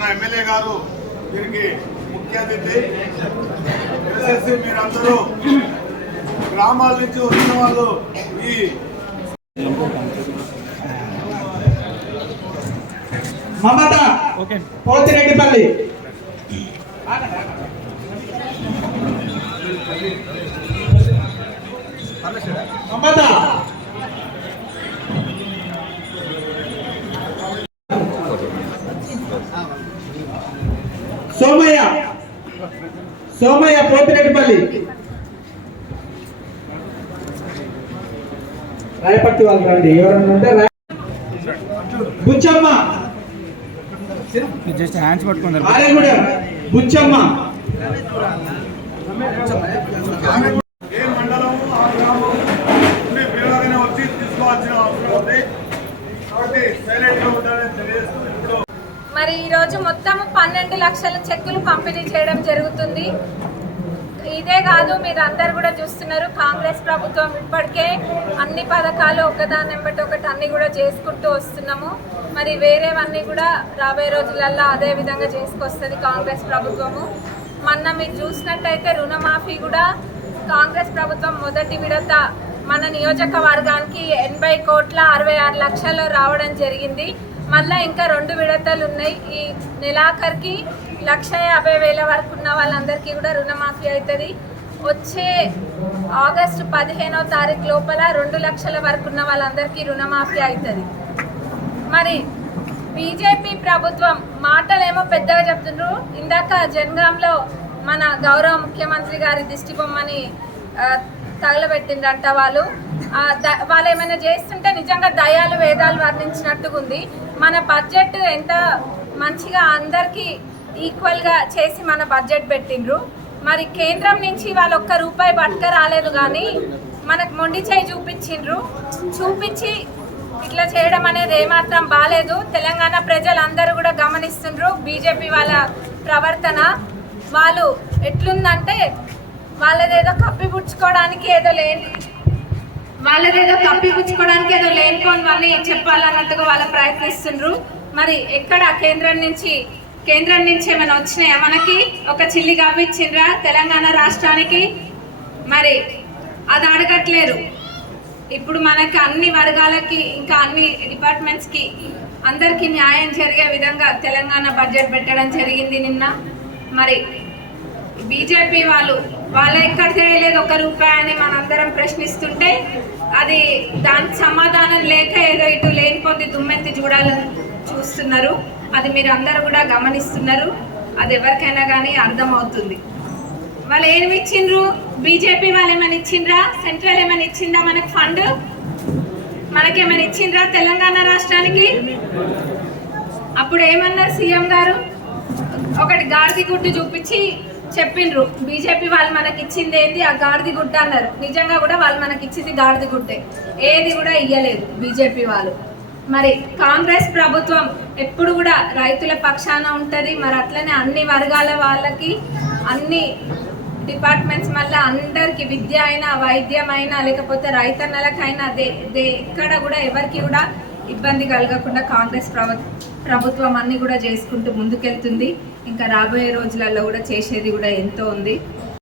మన ఎమ్మెల్యే గారు దీనికి ముఖ్య అతిథి. దయచేసి మీరందరూ గ్రామాల నుంచి వచ్చిన వాళ్ళు ఈ మమత పోతిరెడ్డిపల్లి. మమత సోమయ్య. సోమయ్య పోతిరెడ్డిపల్లి. రాయపర్తి వాళ్ళు రండి. ఎవరన్నా ఉంటే బుచ్చమ్మ. జస్ట్ హ్యాండ్స్ పట్టుకుంటారు బుచ్చమ్మ. మరి ఈరోజు మొత్తం పన్నెండు లక్షల చెక్కులు పంపిణీ చేయడం జరుగుతుంది. ఇదే కాదు మీరు అందరు కూడా చూస్తున్నారు కాంగ్రెస్ ప్రభుత్వం ఇప్పటికే అన్ని పథకాలు ఒకదాని వెంబటి ఒకటి అన్ని కూడా చేసుకుంటూ వస్తున్నాము. మరి వేరేవన్నీ కూడా రాబోయే రోజులల్లో అదే విధంగా చేసుకొస్తుంది కాంగ్రెస్ ప్రభుత్వము. మొన్న మీరు చూసినట్టయితే రుణమాఫీ కూడా కాంగ్రెస్ ప్రభుత్వం మొదటి విడత మన నియోజకవర్గానికి ఎనభై కోట్ల అరవై ఆరు లక్షలు రావడం జరిగింది. మళ్ళీ ఇంకా రెండు విడతలు ఉన్నాయి. ఈ నెలాఖరికి లక్ష యాభై వేల వరకు ఉన్న వాళ్ళందరికీ కూడా రుణమాఫీ అవుతుంది. వచ్చే ఆగస్టు పదిహేనో తారీఖు లోపల రెండు లక్షల వరకు ఉన్న వాళ్ళందరికీ రుణమాఫీ అవుతుంది. మరి బీజేపీ ప్రభుత్వం మాటలేమో పెద్దగా చెప్తుండ్రు. ఇందాక జనగాంలో మన గౌరవ ముఖ్యమంత్రి గారి దిష్టి బొమ్మని తగలబెట్టిండ్రంట వాళ్ళు. వాళ్ళు ఏమైనా చేస్తుంటే నిజంగా దయాలు వేదాలు వర్ణించినట్టుగా ఉంది మన బడ్జెట్ ఎంత మంచిగా అందరికీ ఈక్వల్గా చేసి మన బడ్జెట్ పెట్టిండ్రు. మరి కేంద్రం నుంచి వాళ్ళు ఒక్క రూపాయి పట్టుక రాలేదు కానీ మనకు మొండి చేయి చూపించిండ్రు. చూపించి ఇట్లా చేయడం అనేది ఏమాత్రం బాగాలేదు తెలంగాణ ప్రజలందరూ కూడా గమనిస్తుండ్రు. బీజేపీ వాళ్ళ ప్రవర్తన. వాళ్ళు ఎట్లుందంటే వాళ్ళదేదో కప్పిపుచ్చుకోవడానికి ఏదో లేని వాళ్ళదేదో కప్పిపుచ్చుకోవడానికి ఏదో లేనిపోని వాళ్ళని చెప్పాలన్నట్టుగా వాళ్ళు ప్రయత్నిస్తుండ్రు. మరి ఎక్కడ కేంద్రం నుంచి కేంద్రం నుంచి ఏమైనా వచ్చినాయా మనకి? ఒక చిల్లి ఇచ్చిండ్రా తెలంగాణ రాష్ట్రానికి? మరి అది అడగట్లేరు. ఇప్పుడు మనకి అన్ని వర్గాలకి ఇంకా అన్ని డిపార్ట్మెంట్స్కి అందరికీ న్యాయం జరిగే విధంగా తెలంగాణ బడ్జెట్ పెట్టడం జరిగింది నిన్న. మరి బీజేపీ వాళ్ళు వాళ్ళ ఎక్కడ చేయలేదు ఒక రూపాయి అని మనందరం ప్రశ్నిస్తుంటే అది దానికి సమాధానం లేక ఏదో ఇటు లేనిపోతే దుమ్మెత్తి చూడాలని చూస్తున్నారు. అది మీరు అందరూ కూడా గమనిస్తున్నారు. అది ఎవరికైనా కానీ అర్థమవుతుంది. వాళ్ళు ఏమి ఇచ్చిండ్రు? బీజేపీ వాళ్ళు ఏమైనా ఇచ్చిండ్రా? సెంట్రల్ ఏమైనా ఇచ్చిందా మనకి ఫండ్? మనకేమైనా ఇచ్చిండ్రా తెలంగాణ రాష్ట్రానికి? అప్పుడు ఏమన్నారు సీఎం గారు? ఒకటి గాడిది గుడ్డు చూపించి చెప్పిండ్రు. బీజేపీ వాళ్ళు మనకి ఇచ్చింది ఏంది? ఆ గాడిది గుడ్డ అన్నారు. నిజంగా కూడా వాళ్ళు మనకి ఇచ్చింది గాడిది గుడ్డే. ఏది కూడా ఇయ్యలేదు బీజేపీ వాళ్ళు. మరి కాంగ్రెస్ ప్రభుత్వం ఎప్పుడు కూడా రైతుల పక్షాన ఉంటుంది. మరి అట్లనే అన్ని వర్గాల వాళ్ళకి అన్ని డిపార్ట్మెంట్స్ మళ్ళీ అందరికి విద్య అయినా వైద్యం అయినా లేకపోతే రైతన్నలకైనా దే దే ఎక్కడ కూడా ఎవరికి కూడా ఇబ్బంది కలగకుండా కాంగ్రెస్ ప్రభుత్వం ప్రభుత్వం అన్ని కూడా చేసుకుంటూ ముందుకెళ్తుంది. ఇంకా రాబోయే రోజులలో కూడా చేసేది కూడా ఎంతో ఉంది.